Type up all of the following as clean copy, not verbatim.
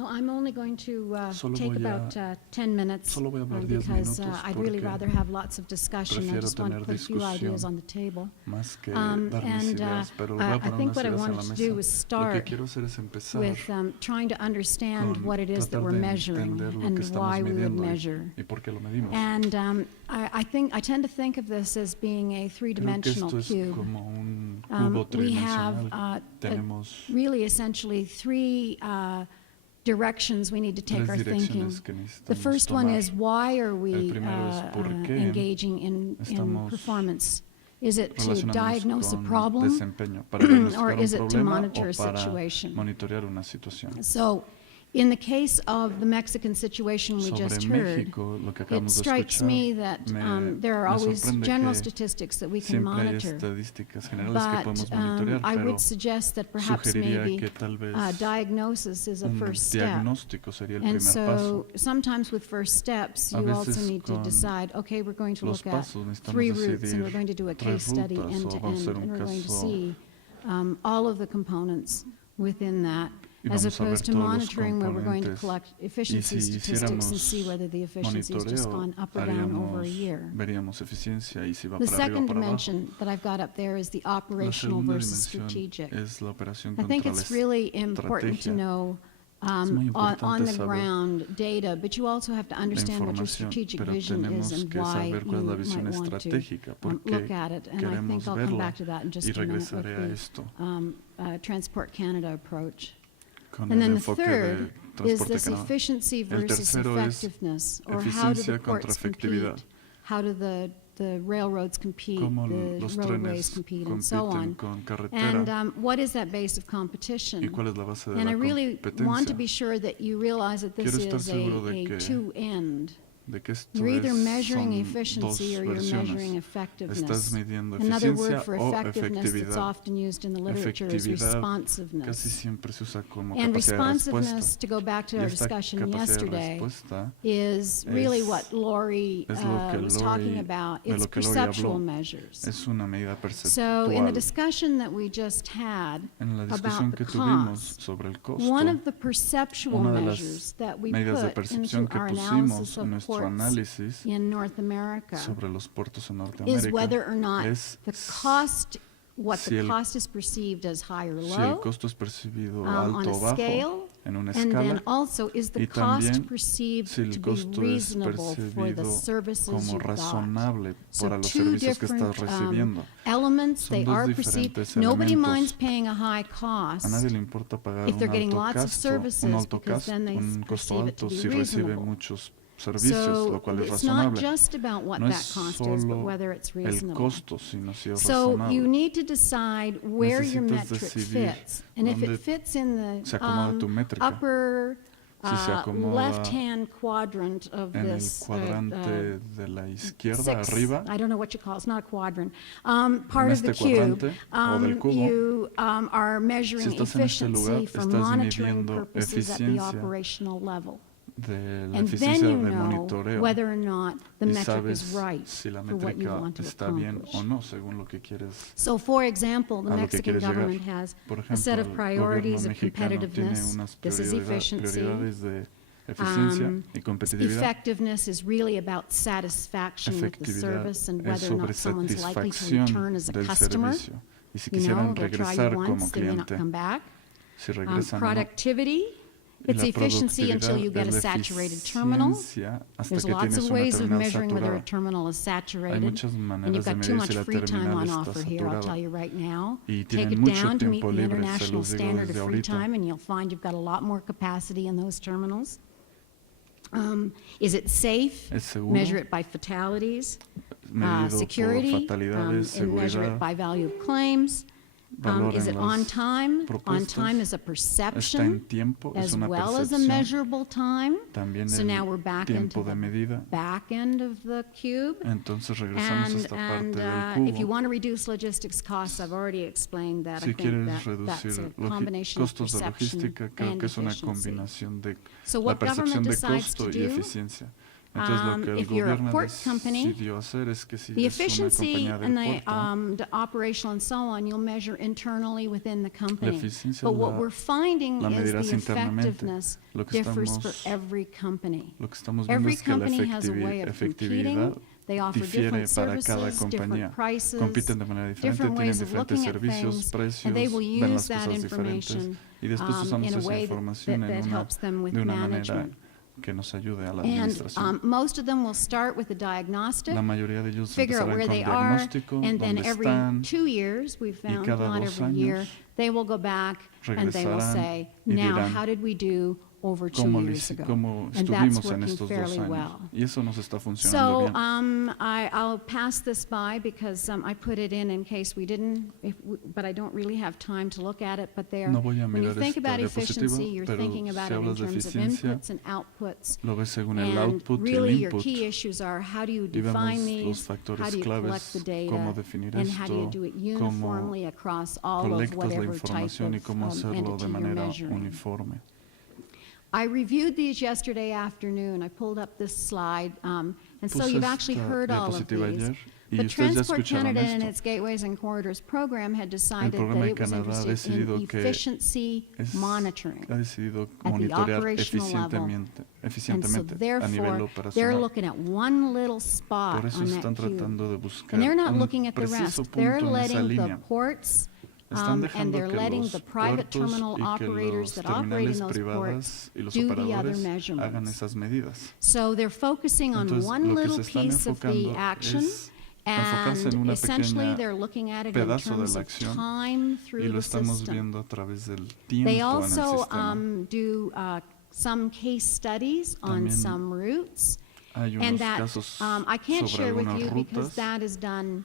Well, I'm only going to Solo take voy a- about 10 minutes solo voy a hablar 10 because minutos I'd really porque rather have lots of discussion. I prefiero just want to tener put a few ideas discusión on the table. más que dar mis And ideas, pero les voy a I poner think unas what I ideas en la wanted to mesa. do was Lo que start quiero hacer es empezar with trying to understand con what it is that tratar we're de measuring entender lo que and estamos why we would midiendo measure. y por qué lo medimos. And I tend to think of this as being a Creo que three-dimensional esto es cube. como un cubo We have tridimensional. Tenemos really essentially three directions we need to take tres our thinking. direcciones que The necesitamos first one tomar. is why are El we primero es por qué engaging in estamos performance? Is it to relacionándonos diagnose a con problem desempeño, para diagnosticar or un is it to problema monitor a o para situation? monitorear una situación. So, in the case of the Mexican situation we just Sobre heard, México, lo que it acabamos de strikes escuchar, me that there are me always sorprende general que statistics that we can siempre hay monitor. estadísticas generales que But podemos monitorear, I pero would suggest that perhaps sugeriría maybe que tal vez diagnosis is a un first step. diagnóstico sería el And primer paso. so sometimes with first steps, A you veces also need to con decide, okay, we're going to los look at pasos necesitamos 3 routes and decidir we're going to do a tres case study rutas end o to vamos a end, hacer un and we're going to caso see all of the components within that, y as vamos a ver opposed to todos los monitoring where we're going to componentes. collect efficiency Y si statistics and hiciéramos see whether the efficiency has just monitoreo, gone up or down over a year. veríamos eficiencia y si va The para arriba o second para abajo. dimension that I've got up there is the La operational segunda versus dimensión strategic. es la operación I think contra la it's really important to estrategia. know muy importante on the saber ground data, but you also have to La understand what your información, strategic pero vision is tenemos and que why saber cuál es la you visión might want to estratégica, por look qué at it. And I think queremos I'll come verla back to that in just y a minute with regresaré a the esto Transport Canada approach. con And el then the enfoque third de is Transporte this Canadá. efficiency El versus tercero es effectiveness, or how do the eficiencia contra ports compete, efectividad. how do the railroads compete, Cómo the los roadways trenes compete, and so compiten on. con carretera And what is that base of competition? y cuál es la base de And la I really want to competencia. be sure that you realize that this Quiero estar is seguro de a que- two-end. De que esto You're either measuring son efficiency dos or you're measuring versiones. effectiveness. Estás midiendo Another word eficiencia for o effectiveness that's efectividad. often used in the literature is Efectividad casi responsiveness. siempre se usa como And capacidad de responsiveness, respuesta. to go back to Y our esta discussion capacidad de yesterday, respuesta is really es- what Lori es lo que was talking Lori- about. de It's lo que Lori perceptual habló. measures. Es una medida So in the perceptual. discussion that we just had En la about discusión the que tuvimos cost, sobre el costo, one of the perceptual una de las measures that we medidas de put percepción into que our pusimos analysis en of nuestro ports análisis in North America sobre los puertos en is Norteamérica whether or not es the cost, what si the el- cost is perceived as high or si el low, costo es percibido on alto a o bajo scale, en una and then escala also is the y cost también perceived si el to be costo es reasonable for the percibido services como you've got. razonable So para los two servicios que estás different recibiendo. elements, Son they dos are perceived. diferentes Nobody elementos. minds paying a high cost A nadie le importa pagar if un they're getting alto lots of costo, services, un alto because costo, then they un costo perceive it to alto be si recibe reasonable. muchos servicios, So lo cual es it's not razonable. just about what No that es cost is, but solo whether it's el reasonable. costo, sino si es So you razonable. need to decide where your Necesitas metric decidir fits. And if dónde it fits in se the acomoda tu métrica. upper Si se acomoda left-hand quadrant of En el this cuadrante de la izquierda, six, arriba, I don't know what you call it, it's not a quadrant, part of the este cube, cuadrante o del cubo, you are measuring si estás en este efficiency lugar, for estás monitoring midiendo purposes at the eficiencia operational level. de la And then eficiencia you de know monitoreo whether or not the y metric is sabes right si la for what you métrica want to está bien accomplish. o no según lo que quieres. So, for example, the a lo que Mexican quieres llegar. government has Por a ejemplo, set of el priorities gobierno of mexicano tiene competitiveness. unas This is efficiency. prioridades de eficiencia y competitividad. Effectiveness is really about satisfaction with the Efectividad service and es whether or sobre not someone's likely to satisfacción return as a del customer. servicio. Y si You know, quisieran they'll try regresar you como once, they may not cliente, come back. si regresan o no. Productivity, Y it's la efficiency until you get a productividad es la saturated terminal. eficiencia hasta There's que lots tienes of una ways of terminal measuring whether a saturada. terminal is Hay saturated. muchas And maneras you've de got too medir much si la free time terminal on está offer here, I'll saturada. tell you right now. Y Take tienen it mucho down to meet tiempo the libre, se international los digo standard desde of free ahorita. time, and you'll find you've got a lot more capacity in those terminals. Is it safe? ¿Es seguro? Measure it by fatalities. Medido Security, por fatalidades, and measure it seguridad, by value of claims. valor Is en it on las time? On propuestas. time is a Está en perception tiempo, es as una well as a percepción. measurable time. También So now we're el back into tiempo de the medida. back end of the cube. Entonces regresamos a And, esta parte del if you cubo. want to reduce logistics costs, I've already explained that. Si I think quieres that's reducir a combination of costos de perception logística, creo and que es una efficiency. combinación de So la what percepción government de decides costo to y do eficiencia. Entonces lo que el if you're a gobierno port company, decidió hacer es que si the es una efficiency compañía and del the, puerto, the operational and so on, you'll measure internally within the la company. eficiencia But what la, we're finding la is medirás the internamente. effectiveness Lo que differs for estamos, every company. lo que estamos viendo Every es que la company has a way of efectividad competing. They offer difiere different para cada services, compañía. different prices, Compiten de manera diferente, different tienen ways of diferentes looking at servicios, things, precios, and they will ven use las that cosas diferentes information y después usamos in a esa way información that helps them with de una manera management. que nos ayude a la And administración. most of them will start with the diagnostic, La mayoría de ellos figure out empezarán where con they are, diagnóstico, and then dónde every están, 2 years, we've found, cada not 2 every year, años they will go back and they will regresarán say, y now, dirán how did we do over 2 cómo, years ago? cómo And that's estuvimos en working estos 2 fairly años. well. Y eso nos está funcionando So bien. I'll pass this by because I put it in case we didn't, but I don't really have time to look at it. But there, No voy a when you mirar think esta about efficiency, diapositiva, you're pero thinking si about it in hablas de terms of eficiencia, inputs and outputs. lo ves según el And output y really, el your input. key issues are how do you Y vemos define los these, factores how do you collect claves, the cómo data, definir and how do you esto, do it cómo uniformly across all of colectas la whatever type información y of cómo hacerlo entity de you're manera measuring. uniforme. I reviewed these yesterday afternoon. I pulled up this slide, and so Puse you've actually esta heard all of diapositiva these. ayer y But ustedes ya Transport escucharon Canada and esto. its Gateways and Corridors program had El decided that programa de it was Canadá ha interested in decidido que efficiency monitoring. ha decidido at the monitorear operational level. eficientemente, And so eficientemente a nivel therefore, they're operacional. looking at one little Por spot eso on están that cube. tratando de buscar And they're not un looking at the preciso rest. They're punto en esa letting the línea. ports Están and dejando they're que letting los the private puertos terminal y que operators los that operate in terminales those ports privadas y los do the other operadores hagan measurements. esas medidas. So they're focusing on Entonces, one lo que little se están piece of the enfocando action, es enfocarse en and una essentially pequeña they're looking at it in pedazo de terms la of acción time y through lo the estamos system. viendo a través del They tiempo en el also sistema. do some case studies on También some routes, Hay and unos that casos I can't sobre share with algunas you because rutas that is done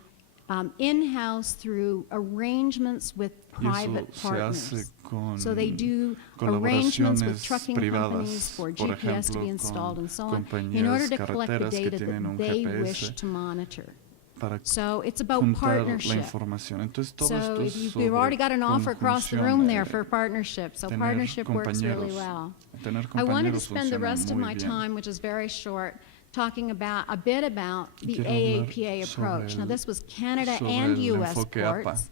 in-house through arrangements with y eso private se hace partners. con So they do arrangements with colaboraciones trucking companies privadas, for por GPS to be ejemplo, installed con and so on, in order compañías to collect the carreteras que data tienen un that they GPS wish to monitor. para So it's about juntar la partnership. información. Entonces todo So esto if es you've sobre already got an offer across the room there for conjunción, partnership, so tener partnership works really compañeros. well. Tener I wanted to compañeros spend the funciona rest of muy my bien. time, which is very short, talking about a bit about the Quiero hablar AAPA sobre approach. Now, el- this was Canada sobre and el U.S. enfoque APA ports,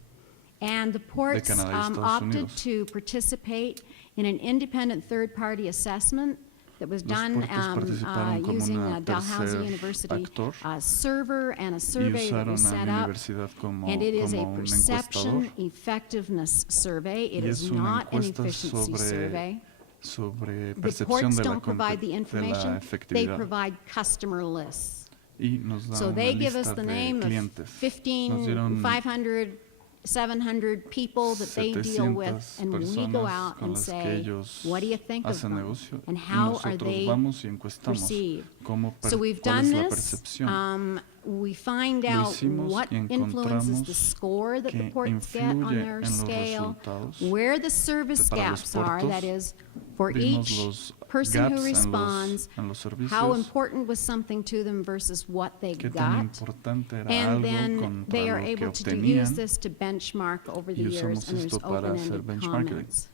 and the ports Canadá y Estados opted Unidos. to participate in an independent third-party assessment that was Los done puertos participaron como using una Dalhousie tercer University actor server and a y survey that usaron was a set mi up. universidad como, And it is a como un perception encuestador effectiveness survey. It y is es una not an encuesta efficiency survey. sobre The percepción ports de la, don't provide the de la information, they efectividad provide customer lists. y nos dan So una they give us lista the de name of clientes. Nos 15, dieron 500, 700 people that they deal with, 700 and we go personas out con and las que say, ellos what do you think of hacen them? negocio And y how are nosotros they vamos y encuestamos perceived? cómo So we've cuál done es la this. percepción. We find Lo out hicimos what y influences the encontramos score that the que ports get on influye their en los scale, resultados. where the service Para los gaps are, puertos, that is, for vimos each los person who gaps responds, en los how servicios, important was something to them versus what they qué tan got. importante era And algo then contra they are lo que able to obtenían. use this to benchmark over the Y years, usamos and there's esto para hacer open-ended benchmarking. comments.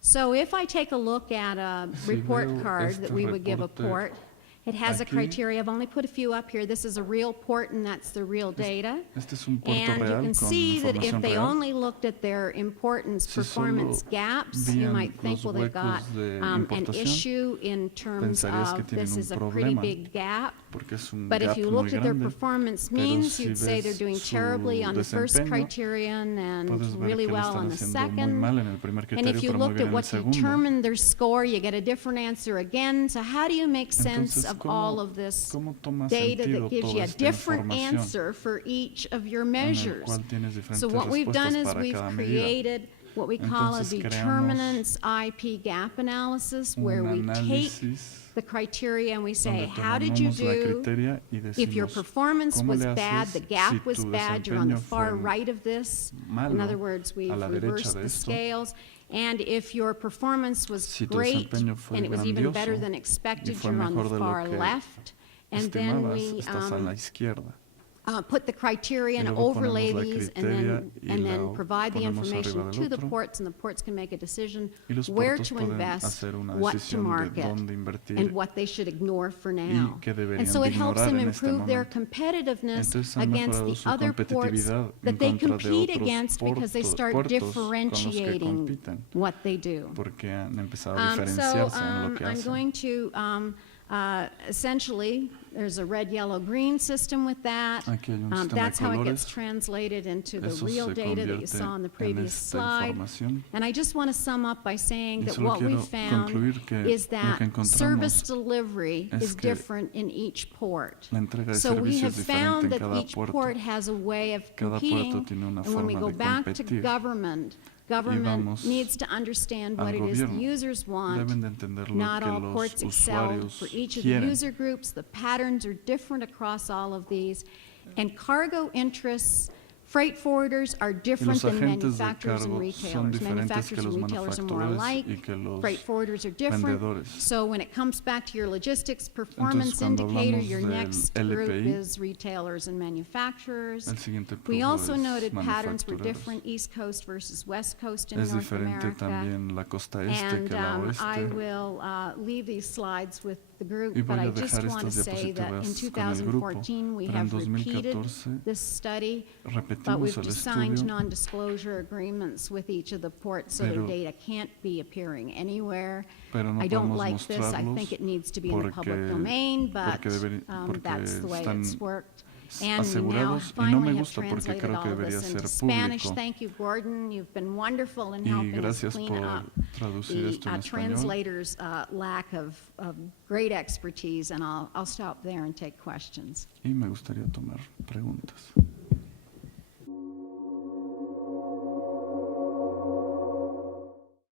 So if I take a look at a Si report veo card este that we would give a reporte port, it has a aquí, criteria. I've only put a few up here. This is a real port, and that's the real data. Este es un puerto And you real can con see that if información they real. only looked at their importance Si performance solo gaps, you veían might think, los well, they've got huecos de an importación, issue in terms pensarías que of tienen this un is a pretty problema, big gap. porque es un But if gap you muy looked at their grande. performance Pero means, si you'd say they're ves doing su terribly on the first desempeño, criterion and puedes ver really que lo well están on the haciendo muy second. mal en el primer And criterio, if you pero muy looked bien at en el what segundo. determined their score, you get a different answer again. So how do you make sense Entonces, of all of this ¿cómo toma data sentido that gives toda you a esta different información answer for each of your en el measures? cual tienes diferentes So what we've done respuestas is para we've cada medida? created what we call a Entonces, creamos determinants IP gap analysis, where un we take análisis the criteria and we say, donde how did you tomamos la do? criteria y If your decimos performance cómo was le bad, haces the gap si was tu bad, you're on the desempeño far fue right of this. malo, In other words, we've a la derecha reversed de the esto. scales. And if your performance was Si tu great desempeño fue and it was even grandioso better than y expected, fue you're on the mejor de lo far que left. And then estimabas, we estás a la izquierda. put the criteria Y and luego overlay ponemos la these, criteria y and la then provide the ponemos information arriba to del the otro. ports, and the ports can make a decision Y los where puertos to pueden invest, hacer una what to decisión de market, dónde invertir and what they should ignore for now. qué deberían And so it de helps ignorar them en este improve their momento. competitiveness Entonces han against mejorado the su other ports competitividad that en they contra de compete otros against because they start puertos con los que differentiating compiten, what they do. porque han empezado a diferenciarse en lo que I'm hacen. going to, essentially, there's a red, yellow, green system with that. Aquí hay un sistema de That's how it gets colores. translated into the Eso real se data that you convierte saw on the en previous esta slide. información. And I just want to sum up by saying Y that solo what we quiero found concluir que is lo that que encontramos service delivery es is que different in each port. La entrega de So we servicios have es diferente found en that cada each puerto. port has a way of Cada competing, puerto tiene una and when we forma go de back to competir. government vamos needs to understand what al it is the gobierno. users want. Deben de entender lo Not que all los ports excel usuarios for each of the quieren. user groups. The patterns are different across all of these. And cargo interests, freight forwarders are different than agentes de manufacturers and cargo son retailers. diferentes que Manufacturers los and retailers are more manufacturadores y alike. que los Freight forwarders are different. vendedores. So when it comes back to your logistics performance cuando indicator, hablamos your del next group LPI, is retailers and manufacturers. El siguiente We grupo also es noted patterns were manufactureros. different East Coast versus West Coast in Es North diferente America. también la costa este And que la I oeste. will leave these slides with the group, Y but voy I a just dejar want to estas say that in diapositivas con el grupo, 2014, we pero en have repeated 2014 this study, but repetimos we've el signed estudio, non-disclosure agreements with each of the ports, so their pero- data can't be appearing anywhere. pero no I don't podemos like this. I mostrarlos think it needs to be in the public porque- domain, but porque that's the way están it's worked. And we now asegurados y no me finally have gusta porque translated creo que all of debería this ser into Spanish. público. Thank you, Gordon. You've been wonderful in Y helping us gracias clean por up traducir the esto en español. translators' lack of great expertise, and I'll stop there and take questions. Y me gustaría tomar preguntas.